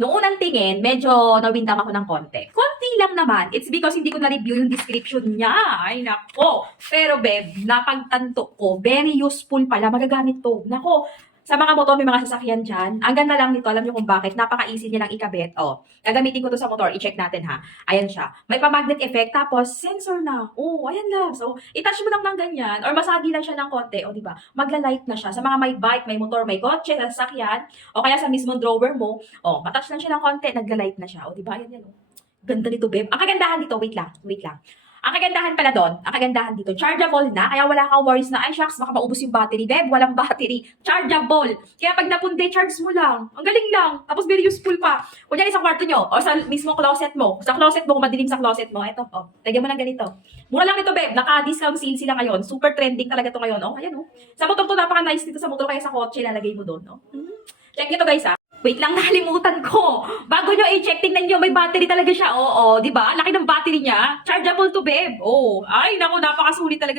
Noong unang tingin, medyo nawindang ako ng konti. Konti lang naman. It's because hindi ko na-review yung description niya. Ay, nako. Pero, babe, napagtanto ko, very useful pala. Magagamit to. Nako, sa mga motor, may mga sasakyan dyan. Ang ganda lang nito, alam niyo kung bakit. Napaka-easy niya lang ikabit. Oh, gagamitin ko to sa motor. I-check natin, ha. Ayan siya. May pa-magnet effect, tapos sensor na. Oh, ayan lang. So, i-touch mo lang ng ganyan, or masagi lang siya ng konti. O, diba? Magla-light na siya. Sa mga may bike, may motor, may kotse, sa sasakyan, o kaya sa mismong drawer mo, oh, matouch lang siya ng konti, nagla-light na siya. O, diba? Ayan yan, oh. Ganda nito, babe. Ang kagandahan dito, wait lang, wait lang. Ang kagandahan pala doon, ang kagandahan dito, chargeable na, kaya wala kang worries na, ay shucks, baka maubos yung battery. Babe, walang battery. Chargeable. Kaya pag napunde, charge mo lang. Ang galing lang. Tapos very useful pa. Kunyari sa kwarto nyo, o sa mismo closet mo. Sa closet mo, kung madilim sa closet mo, eto, oh, lagyan mo ng ganito. Mura lang nito, babe. Naka-discount sale sila ngayon. Super trending talaga to ngayon. Oh, ayan, oh. Sa motor to, napaka-nice dito sa motor, kaya sa kotse, lalagay mo doon, oh. Check nyo to, guys, ha. Wait lang, nakalimutan ko. Bago nyo i-check, tingnan nyo, may battery talaga siya. Oo, di ba? Laki ng battery niya. Chargeable to, babe. Oh, ay, naku, napakasulit talaga.